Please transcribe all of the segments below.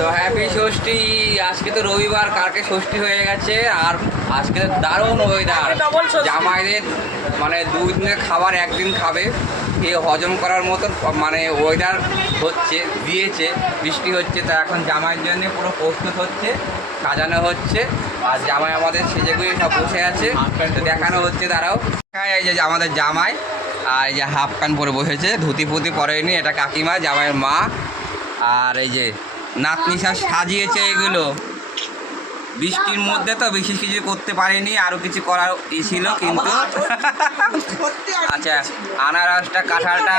তো হ্যাপি ষষ্ঠী। আজকে তো রবিবার, কালকে ষষ্ঠী হয়ে গেছে। আর আজকে তো দারুণ ওয়েদার। জামাইদের মানে 2 দিনের খাবার একদিন খাবে, এ হজম করার মতো মানে ওয়েদার হচ্ছে, দিয়েছে, বৃষ্টি হচ্ছে। তো এখন জামাইয়ের জন্য পুরো প্রস্তুত হচ্ছে, সাজানো হচ্ছে। আর জামাই আমাদের সেজেগুলি সব বসে আছে, তো দেখানো হচ্ছে। দাঁড়াও, এই যে আমাদের জামাই, আর এই যে হাফ প্যান্ট পরে বসেছে, ধুতি ফুতি পরেনি, এটা কাকিমা, জামাইয়ের মা। আর এই যে নাতনি সব সাজিয়েছে এগুলো। বৃষ্টির মধ্যে তো বিশেষ কিছু করতে পারিনি, আরও কিছু করার ছিল কিন্তু। আচ্ছা, আনারসটা কাঁঠালটা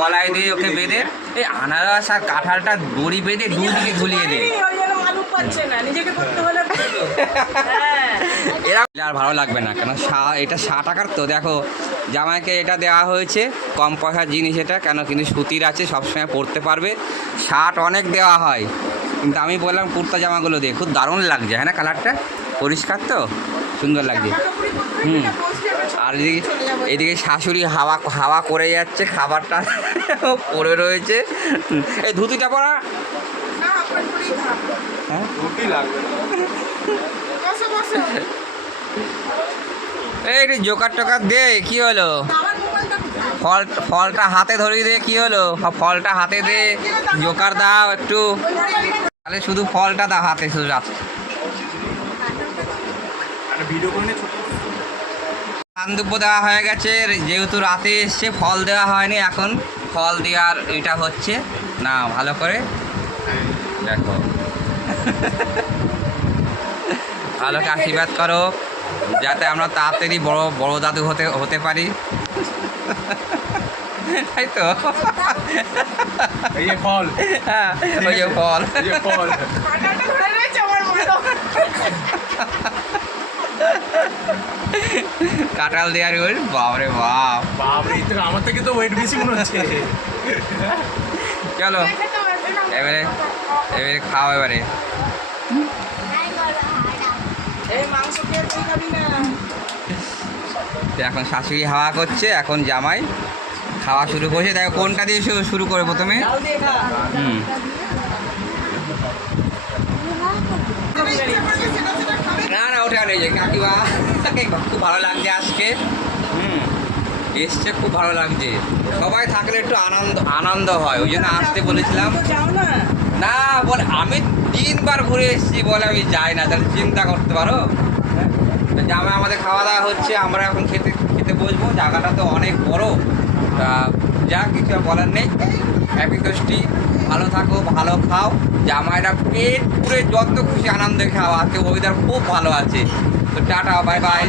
গলায় দিয়ে ওকে বেঁধে, এই আনারস আর কাঁঠালটা দড়ি বেঁধে দুদিকে ঝুলিয়ে দেয়। এরা আর ভালো লাগবে না, কেন এটা 60 টাকার। তো দেখো জামাইকে এটা দেওয়া হয়েছে, কম পয়সার জিনিস এটা, কেন কিন্তু সুতির আছে, সবসময় পরতে পারবে। 60 অনেক দেওয়া হয়, কিন্তু আমি বললাম কুর্তা জামাগুলো দিয়ে খুব দারুণ লাগছে, হ্যাঁ না? কালারটা পরিষ্কার তো সুন্দর লাগছে। আর এদিকে শাশুড়ি হাওয়া হাওয়া করে যাচ্ছে, খাবারটা পড়ে রয়েছে। এই ধুতিটা পরা, হ্যাঁ এই জোকার টোকার দে, কি হলো? ফলটা হাতে ধরিয়ে দে, কি হলো? ফলটা হাতে দে, জোকার দাও একটু, তাহলে শুধু ফলটা দাও হাতে, শুধু সান্দুব্য দেওয়া হয়ে গেছে। যেহেতু রাতে এসছে, ফল দেওয়া হয়নি, এখন ফল দেওয়ার এটা হচ্ছে না। ভালো করে দেখো, ভালো করে আশীর্বাদ করো, যাতে আমরা তাড়াতাড়ি বড় দাদু হতে পারি, তাই তো? ফল, হ্যাঁ, ওই যে ফল। কাঁঠাল দেওয়ার ওই বাপরে বাপ, আমার থেকে তো ওয়েট বেশি মনে হচ্ছে। চলো এবারে খাও এবারে। এখন শাশুড়ি হাওয়া করছে, এখন জামাই খাওয়া শুরু করছে। দেখো কোনটা দিয়ে শুরু করে প্রথমে। না না, ওটা নেই যে কাকিমা, খুব ভালো লাগছে আজকে। এসছে, খুব ভালো লাগছে। সবাই থাকলে একটু আনন্দ হয়, ওই জন্য আসতে বলেছিলাম। না বলে আমি 3 বার ঘুরে এসেছি, বলে আমি যাই না, তাহলে চিন্তা করতে পারো। জামাই আমাদের খাওয়া দাওয়া হচ্ছে, আমরা এখন খেতে বসবো। জায়গাটা তো অনেক বড়, তা যা কিছু বলার নেই। হ্যাপি ষষ্ঠী, ভালো থাকো, ভালো খাও। জামাইরা পেট পুরে যত খুশি আনন্দে খাওয়া, আজকে ওয়েদার খুব ভালো আছে। তো টাটা, বাই বাই।